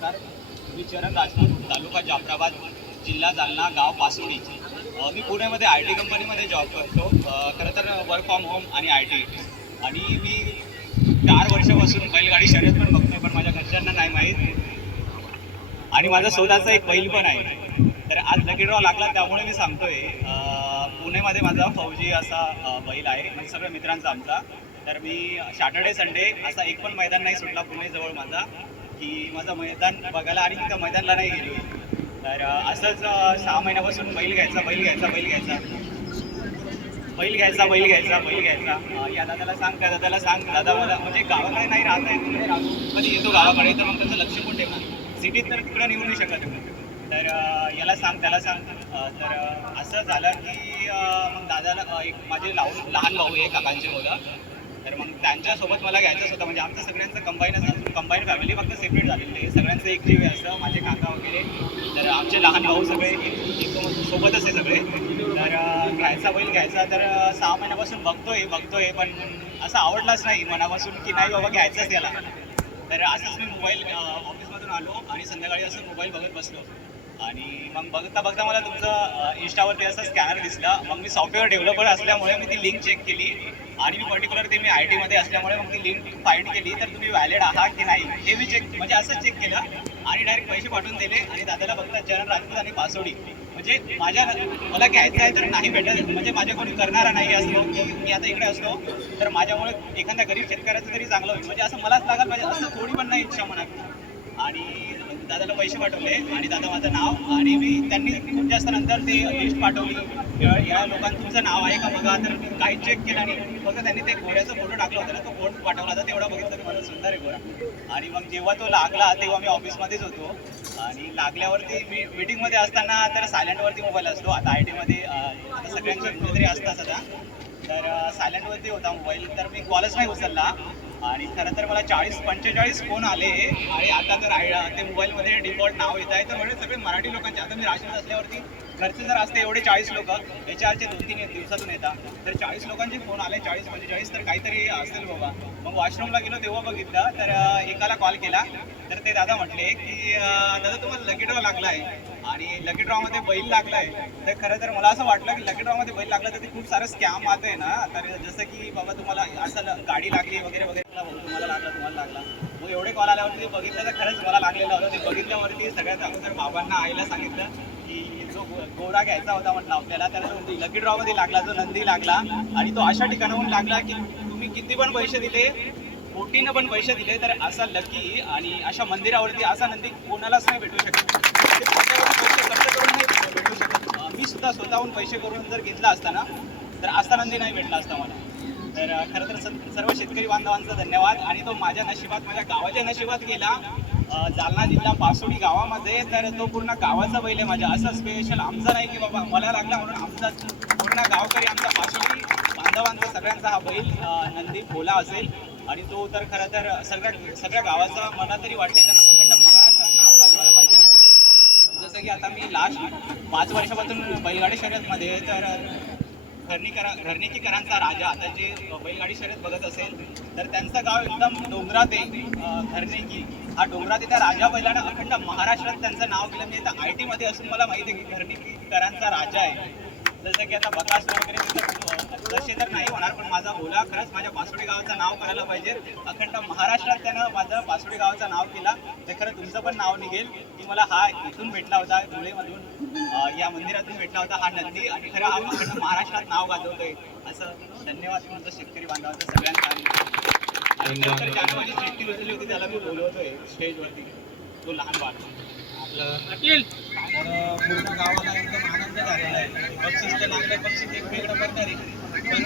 नमस्कार. मी चरण राजपूत, तालुका जाफराबाद, जिल्हा जालना, गाव पासोडी. मी पुण्यामध्ये IT कंपनीमध्ये जॉब करतो. खरं तर वर्क फ्रॉम होम आणि IT. आणि मी 4 वर्षापासून बैलगाडी शर्यत पण बघतोय, पण माझ्या घरच्यांना नाही माहीत. आणि माझा स्वतःचा एक बैल पण आहे. तर आज लकी ड्रॉ लागला त्यामुळे मी सांगतोय. पुणेमध्ये माझा फौजी असा बैल आहे, म्हणजे सगळ्या मित्रांचा आमचा. तर मी सॅटर्डे संडे असा एक पण मैदान नाही सुटला पुणेजवळ माझा, की माझं मैदान बघायला आणि त्या मैदानाला नाही गेलो. तर असंच 6 महिन्यापासून बैल घ्यायचा बैल घ्यायचा बैल घ्यायचा बैल घ्यायचा बैल घ्यायचा बैल घ्यायचा. या दादाला सांग त्या दादाला सांग. दादा मला म्हणजे गावाकडे नाही राहता येत, म्हणजे कधी येतो गावाकडे तर मग त्याचं लक्ष पण ठेवणार. सिटीत तर तिकडं निघू नाही शकत. तर याला सांग त्याला सांग. तर असं झालं की मग दादाला एक माझे लहान भाऊ आहे, काकांचे मुलं. तर मग त्यांच्यासोबत मला घ्यायचंच होतं. म्हणजे आमचं सगळ्यांचं कंबाईन फॅमिली फक्त सेपरेट झालेलं आहे. सगळ्यांचं एक जीव आहे असं, माझे काका वगैरे. तर आमचे लहान भाऊ सगळे एक सोबतच आहे सगळे. तर घ्यायचा बैल घ्यायचा. तर 6 महिन्यापासून बघतोय पण असं आवडलाच नाही मनापासून की नाही बाबा घ्यायचंच त्याला. तर असंच मी मोबाईल ऑफिसमधून आलो आणि संध्याकाळी असं मोबाईल बघत बसलो. आणि मग बघता बघता मला तुमचं इंस्टावरती असं स्कॅनर दिसला. मग मी सॉफ्टवेअर डेव्हलपर असल्यामुळे मी ती लिंक चेक केली. आणि मी पर्टिक्युलर ते मी IT मध्ये असल्यामुळे मग ती लिंक फाइंड केली. तर तुम्ही व्हॅलिड आहात की नाही हे मी चेक म्हणजे असंच चेक केलं आणि डायरेक्ट पैसे पाठवून दिले. आणि दादाला बघता चरण राजपूत आणि पासोडी. म्हणजे मला घ्यायचं आहे तर नाही भेटत, म्हणजे माझ्या कोणी करणारा नाही असलो की मी आता इकडे असतो तर माझ्यामुळे एखाद्या गरीब शेतकऱ्याचं तरी चांगलं होईल, म्हणजे असं मलाच लागायला पाहिजे असं थोडी पण नाही इच्छा मनात. आणि दादाला पैसे पाठवले आणि दादा माझं नाव आणि त्यांनी खूप जास्त नंतर ते लिस्ट पाठवली. या लोकांचं तुमचं नाव आहे का बघा. तर मी काही चेक केलं आणि फक्त त्यांनी ते घोड्याचा फोटो टाकला होता ना, तो फोटो पाठवला होता. तेवढा बघितलं तर मला सुंदर आहे घोडा. आणि मग जेव्हा तो लागला तेव्हा मी ऑफिसमध्येच होतो. आणि लागल्यावरती मी मीटिंगमध्ये असताना तर सायलेंटवरती मोबाईल असतो. आता IT मध्ये आता सगळ्यांच्या कुठेतरी असतात आता. तर सायलेंटवरती होता मोबाईल. तर मी कॉलच नाही उचलला. आणि खरं तर मला 40-45 फोन आले. आणि आता तर ते मोबाईलमध्ये डिफॉल्ट नाव येत आहे. तर म्हणजे सगळे मराठी लोकांचे. आता मी राशीत असल्यावरती घरचे जर असते एवढे 40 लोक HR चे 2-3 दिवसातून येतात. तर 40 लोकांचे फोन आले, 40-45. तर काहीतरी असेल बाबा. मग वॉशरूमला गेलो तेव्हा बघितलं तर एकाला कॉल केला. तर ते दादा म्हटले की दादा तुम्हाला लकी ड्रॉ लागला आहे आणि लकी ड्रॉमध्ये बैल लागला आहे. तर खरं तर मला असं वाटलं की लकी ड्रॉमध्ये बैल लागला तर ते खूप सारं स्कॅम आत आहे ना. तर जसं की बाबा तुम्हाला असं गाडी लागली वगैरे वगैरे तुम्हाला लागला. मग एवढे कॉल आल्यावरती ते बघितलं तर खरंच मला लागलेलं होतं. ते बघितल्यावरती सगळ्यात अगोदर बाबांना आईला सांगितलं की जो घोडा घ्यायचा होता म्हटलं आपल्याला, त्याला जो लकी ड्रॉमध्ये लागला, जो नंदी लागला. आणि तो अशा ठिकाणाहून लागला की तुम्ही किती पण पैसे दिले, कोटीनं पण पैसे दिले, तर असा लकी आणि अशा मंदिरावरती असा नंदी कोणालाच नाही भेटू शकत. ते पैसे खर्च करून नाही भेटू शकत. मी सुद्धा स्वतःहून पैसे करून जर घेतला असताना तर असा नंदी नाही भेटला असता मला. तर खरं तर सर्व शेतकरी बांधवांचा धन्यवाद. आणि तो माझ्या नशिबात, माझ्या गावाच्या नशिबात गेला. जालना जिल्हा पासोडी गावामध्ये. तर तो पूर्ण गावाचा बैल आहे माझ्या. असं स्पेशल आमचा नाही की बाबा मला लागला म्हणून आमचा, पूर्ण गावकरी आमचा पासोडी बांधवांचा सगळ्यांचा हा बैल नंदी भोला असेल. आणि तो तर खरं तर सगळ्या गावाचा मला तरी वाटते त्यांना अखंड महाराष्ट्रात नाव गाजवायला पाहिजे. जसं की आता मी लास्ट 5 वर्षापासून बैलगाडी शर्यतमध्ये. तर घरणीकरांचा राजा, आता जे बैलगाडी शर्यत बघत असेल तर त्यांचं गाव एकदम डोंगरात आहे. घरणीकी हा डोंगरात त्या राजा बैलानं अखंड महाराष्ट्रात त्यांचं नाव केलं. मी आता IT मध्ये असून मला माहिती आहे की घरणीकरांचा राजा आहे. जसं की आता बकासूर वगैरे तसे तर नाही होणार, पण माझा भोला खरंच माझ्या पासोडी गावाचं नाव करायला पाहिजे. अखंड महाराष्ट्रात त्यानं माझं पासोडी गावाचं नाव केला. ते खरं तुमचं पण नाव निघेल की मला हा इथून भेटला होता, धुळेमधून या मंदिरातून भेटला होता हा नंदी. आणि खरं हा अखंड महाराष्ट्रात नाव गाजवतोय. असं धन्यवाद म्हणतो शेतकरी बांधवांचं सगळ्यांचा. आणि नंतर ज्यानं माझी चिठ्ठी उचलली होती त्याला मी बोलवतोय स्टेजवरती, तो लहान बाळ आपलं. तर पूर्ण गावाला एकदम आनंद झालेला आहे. बक्षीस तर लागले, बक्षीस एक वेगळं प्रकार आहे. पण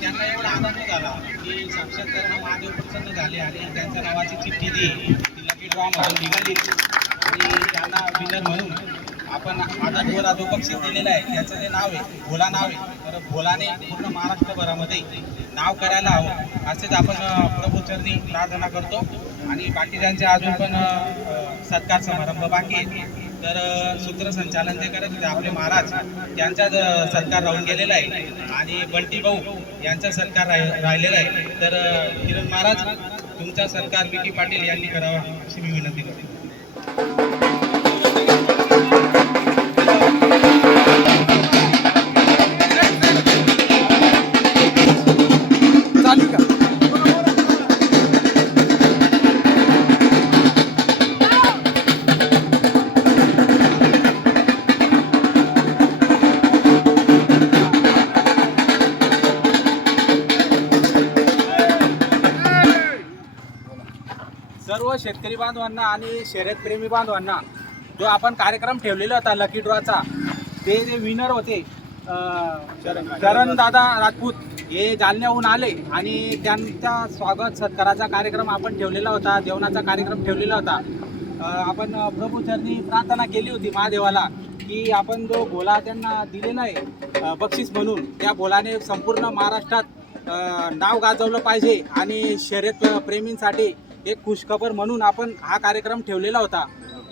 त्यांना एवढा आनंद झाला की साक्षात त्यांना महादेव प्रसन्न झाले आणि त्यांच्या नावाची चिठ्ठी ती लकी ड्रॉमधून निघाली. आणि त्यांना विनर म्हणून आपण आता जो बक्षीस दिलेलं आहे त्याचं जे नाव आहे भोला नाव आहे. तर भोलाने पूर्ण महाराष्ट्रभरामध्ये नाव करायला हवं असेच आपण प्रभूचरणी प्रार्थना करतो. आणि बाकीच्यांचे अजून पण सत्कार समारंभ बाकी आहे. तर सूत्रसंचालन जे करत होते आपले महाराज, त्यांचा सत्कार राहून गेलेला आहे. आणि बंटी भाऊ यांचा सत्कार राहिलेला आहे. तर किरण महाराज तुमचा सत्कार विकी पाटील यांनी करावा अशी मी विनंती करतो. शेतकरी बांधवांना आणि शर्यतप्रेमी बांधवांना जो आपण कार्यक्रम ठेवलेला होता लकी ड्रॉचा, ते जे विनर होते चरण दादा राजपूत हे जालन्याहून आले आणि त्यांच्या स्वागत सत्काराचा कार्यक्रम आपण ठेवलेला होता, जेवणाचा कार्यक्रम ठेवलेला होता. आपण प्रभूचरणी प्रार्थना केली होती महादेवाला की आपण जो बोला त्यांना दिलेला आहे बक्षीस म्हणून, त्या बोलाने संपूर्ण महाराष्ट्रात नाव गाजवलं पाहिजे आणि शर्यत प्रेमींसाठी एक खुशखबर म्हणून आपण हा कार्यक्रम ठेवलेला होता.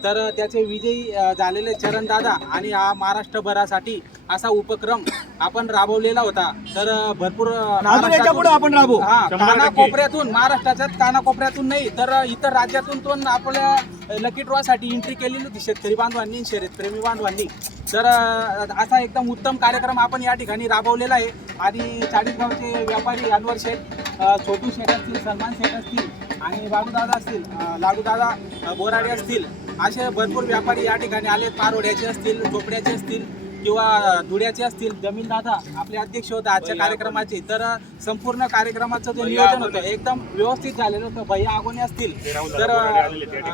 तर त्याचे विजयी झालेले चरणदादा आणि हा महाराष्ट्रभरासाठी असा उपक्रम आपण राबवलेला होता. तर भरपूर आपण राबवू. कानाकोपऱ्यातून, महाराष्ट्राच्या कानाकोपऱ्यातून नाही तर इतर राज्यातून पण आपल्या लकी ड्रॉसाठी एंट्री केलेली होती शेतकरी बांधवांनी, शर्यतप्रेमी बांधवांनी. तर असा एकदम उत्तम कार्यक्रम आपण या ठिकाणी राबवलेला आहे. आणि चाळीसगावचे व्यापारी अनवर शेठ, छोटू शेठ असतील, सलमान शेठ असतील आणि बाबूदादा असतील, लागूदादा बोराडे असतील, असे भरपूर व्यापारी या ठिकाणी आले. पारोड्याचे असतील, चोपड्याचे असतील किंवा धुळ्याचे असतील. जमीनदादा आपले अध्यक्ष होते आजच्या कार्यक्रमाचे. तर संपूर्ण कार्यक्रमाचं जे नियोजन होतं एकदम व्यवस्थित झालेलं होतं. भैया आगोने असतील, तर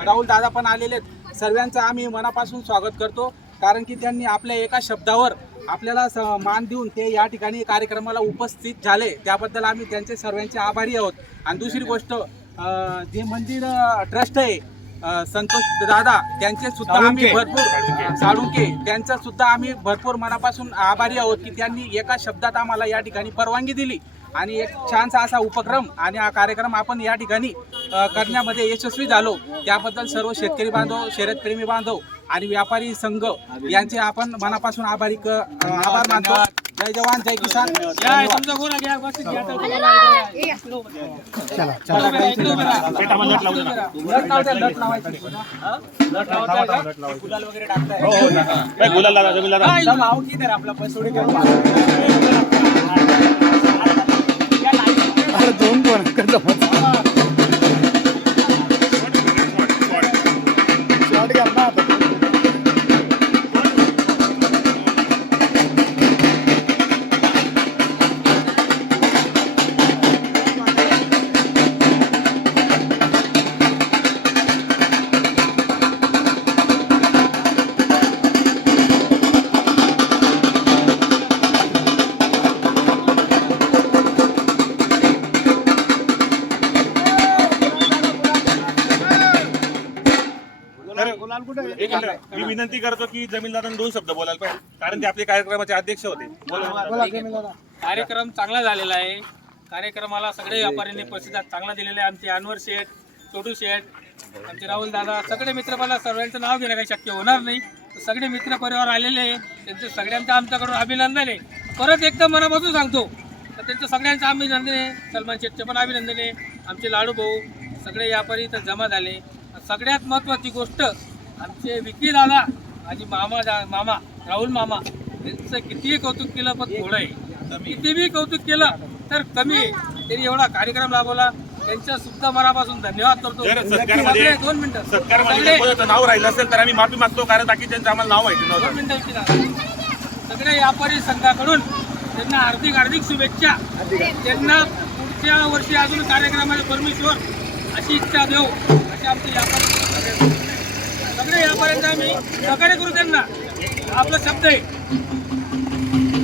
राहुल दादा पण आलेले आहेत. सर्वांचं आम्ही मनापासून स्वागत करतो, कारण की त्यांनी आपल्या एका शब्दावर आपल्याला मान देऊन ते या ठिकाणी कार्यक्रमाला उपस्थित झाले. त्याबद्दल आम्ही त्यांचे सर्वांचे आभारी आहोत. आणि दुसरी गोष्ट, जे मंदिर ट्रस्ट आहे संतोष दादा, त्यांचे सुद्धा आम्ही भरपूर साळुंके, त्यांचं सुद्धा आम्ही भरपूर मनापासून आभारी आहोत की त्यांनी एका शब्दात आम्हाला या ठिकाणी परवानगी दिली आणि एक छानसा असा उपक्रम आणि हा कार्यक्रम आपण या ठिकाणी करण्यामध्ये यशस्वी झालो. त्याबद्दल सर्व शेतकरी बांधव, शर्यतप्रेमी बांधव आणि व्यापारी संघ यांचे आपण मनापासून आभार मानतो. जय जवान, जय किसान. गुलाल वगैरे टाकताय, आपला पसोडी मी विनंती करतो की जमीनदारांनी 2 शब्द बोलायला पाहिजे, कारण ते आपले कार्यक्रमाचे अध्यक्ष होते. कार्यक्रम चांगला झालेला आहे. कार्यक्रमाला सगळे व्यापाऱ्यांनी प्रतिसाद चांगला दिलेला आहे. आमचे अनवर शेठ, छोटू शेठ, आमचे राहुल दादा, सगळे मित्र, मला सर्वांचं नाव घेणं काही शक्य होणार नाही. सगळे मित्र परिवार आलेले आहे, त्यांचं सगळ्यांचं आमच्याकडून अभिनंदन आहे. परत एकदम मनापासून सांगतो तर त्यांचं सगळ्यांचं अभिनंदन आहे. सलमान शेठचं पण अभिनंदन आहे. आमचे लाडू भाऊ, सगळे व्यापारी इथं जमा झाले. सगळ्यात महत्त्वाची गोष्ट, आमचे विकी दादा आणि मामा राहुल मामा यांचं कितीही कौतुक केलं पण थोडं आहे. किती बी कौतुक केलं तर कमी आहे. त्यांनी एवढा कार्यक्रम राबवला, त्यांच्या सुद्धा मनापासून धन्यवाद करतो. 2 मिनिटं नाव राहिलं असेल तर आम्ही माफी मागतो, कारण बाकीच्यांचं आम्हाला नाव माहिती नव्हतं. 2 मिनिटं. सगळे व्यापारी संघाकडून त्यांना हार्दिक शुभेच्छा. त्यांना पुढच्या वर्षी अजून कार्यक्रमाला परमेश्वर अशी इच्छा देऊ, अशी आमची व्यापारी सगळे व्यापाऱ्यांना आम्ही सहकार्य करू. त्यांना आपला शब्द आहे.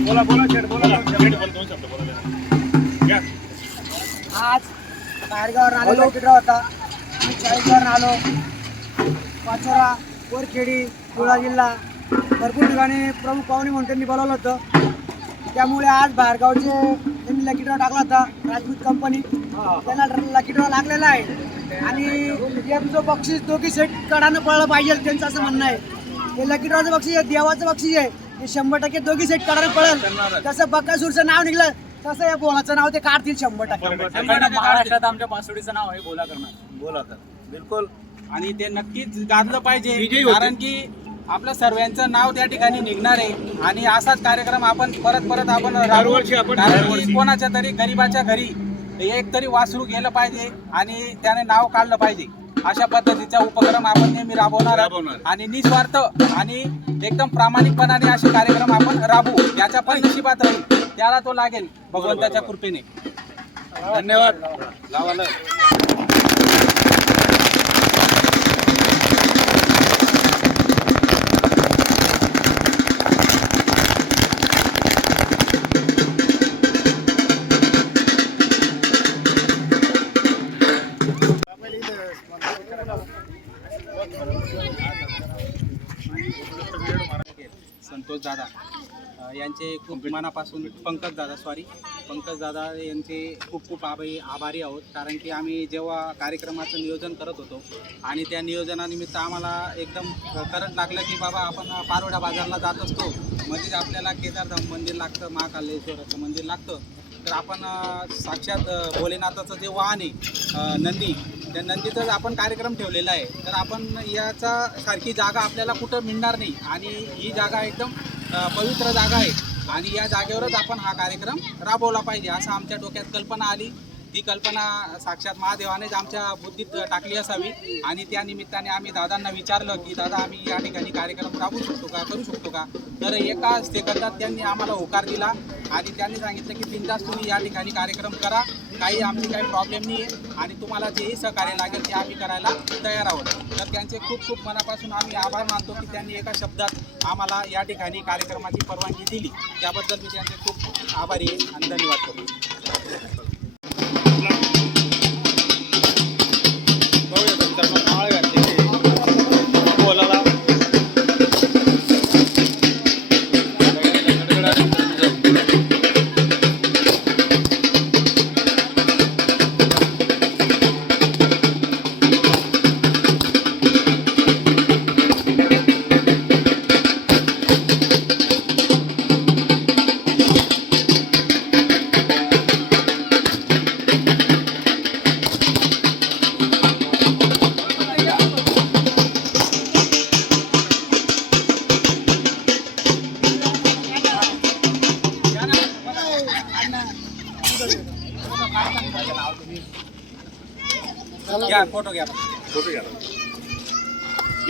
बोला शेठ, बोला 2 शब्द बोला. आज बाहेरगावर आलेलो होता. आम्ही 40 आलो. पाचोरा, वरखेडी, धुळा जिल्हा, भरपूर ठिकाणी प्रमुख पाहुणे म्हणून त्यांनी बोलावलं होतं. त्यामुळे आज बाहेरगावचे त्यांनी लकी ड्रॉ टाकला होता. राजपूत कंपनी त्यांना लकी ड्रॉ लागलेला आहे. आणि एक जो बक्षीस दोघी सेट कडानं पळलं पाहिजे, त्यांचं असं म्हणणं आहे. हे लकी ड्रॉचं बक्षीस आहे, देवाचं बक्षीस आहे. हे 100% दोघी सेट कडानं पळेल. तसं बकासूरचं नाव निघलं तसं या बोलाचं नाव ते काढतील 100%. महाराष्ट्रात आमच्या पासोडीचं नाव आहे बोला करणार. बिलकुल. आणि ते नक्कीच गाजलं पाहिजे, कारण की आपल्या सर्वांचं नाव त्या ठिकाणी निघणार आहे. आणि असाच कार्यक्रम आपण परत आपण कोणाच्या तरी गरीबाच्या घरी एक तरी वासरू गेलं पाहिजे आणि त्याने नाव काढलं पाहिजे. अशा पद्धतीचा उपक्रम आपण नेहमी राबवणार आणि निस्वार्थ आणि एकदम प्रामाणिकपणाने असे कार्यक्रम आपण राबवू. याच्या पण नशिबात राहील, त्याला तो लागेल भगवंताच्या कृपेने. धन्यवाद. संतोष दादा यांचे खूप मनापासून पंकज दादा यांचे खूप खूप आभारी आहोत. कारण की आम्ही जेव्हा कार्यक्रमाचं नियोजन करत होतो आणि त्या नियोजनानिमित्त आम्हाला एकदम करंट लागलं की बाबा आपण पारोडा बाजारला जात असतो, म्हणजे आपल्याला केदारधाम मंदिर लागतं, महाकालेश्वराचं मंदिर लागतं, तर आपण साक्षात भोलेनाथाचं जे वाहन आहे नंदी, त्या नंदीचाच आपण कार्यक्रम ठेवलेला आहे. तर आपण याचा सारखी जागा आपल्याला कुठं मिळणार नाही आणि ही जागा एकदम पवित्र जागा आहे आणि या जागेवरच आपण हा कार्यक्रम राबवला पाहिजे असं आमच्या डोक्यात कल्पना आली. ती कल्पना साक्षात महादेवानेच आमच्या बुद्धीत टाकली असावी आणि त्या निमित्ताने आम्ही दादांना विचारलं की दादा आम्ही या ठिकाणी कार्यक्रम राबवू शकतो का, करू शकतो का. तर एका सेकंदात त्यांनी आम्हाला होकार दिला आणि त्यांनी सांगितलं की बिनधास्त तुम्ही या ठिकाणी कार्यक्रम करा, आमची काही प्रॉब्लेम नाही आहे आणि तुम्हाला जेही सहकार्य लागेल ते आम्ही करायला तयार आहोत. तर त्यांचे खूप खूप मनापासून आम्ही आभार मानतो की त्यांनी एका शब्दात आम्हाला या ठिकाणी कार्यक्रमाची परवानगी दिली. त्याबद्दल मी त्यांचे खूप खूप आभारी आहे आणि धन्यवाद करतो. घ्या फोटो घ्या, फोटो घ्या.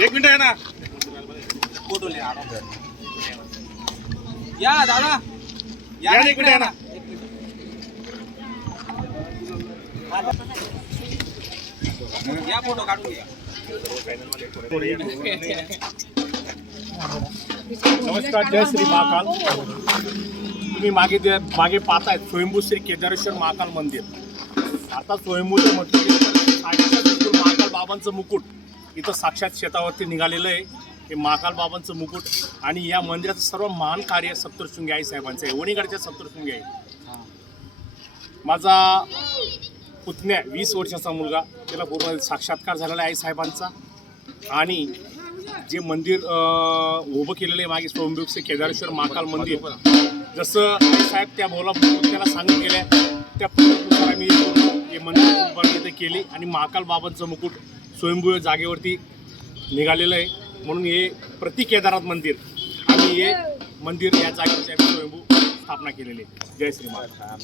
1 मिनिट आहे ना. फोटो लिहा या दादा या ना इकडे, या ना. या फोटो काढून घ्या. नमस्कार, जय श्री महाकाल. तुम्ही मागे पाहतायत स्वयंभू श्री केदारेश्वर महाकाल मंदिर. आता स्वयंभूचं म्हटलं की साक्षात महाकाल बाबांचं मुकुट इथं साक्षात शेतावरती निघालेलं आहे. हे महाकाल बाबांचं मुकुट आणि या मंदिराचं सर्व महान कार्य सप्तशृंगी आई साहेबांचं आहे. वणीगडच्या सप्तशृंगी आहे. माझा पुतण्या 20 वर्षाचा मुलगा, त्याला पूर्ण साक्षात्कार झालेला आहे आई साहेबांचा. आणि जे मंदिर उभं केलेलं आहे मागे स्वयंभू श्री केदारेश्वर महाकाल मंदिर, जसं आई साहेब त्या त्याला सांगून गेल्या त्या पद्धतीनुसार आम्ही हे मंदिर उभारणी इथे केली आणि महाकाल बाबांचं मुकुट स्वयंभू जागेवरती निघालेलं आहे. म्हणून हे प्रति केदारनाथ मंदिर आम्ही हे मंदिर या जागेवरती आम्ही स्वयंभू स्थापना केलेली आहे. जय श्री महाकाल.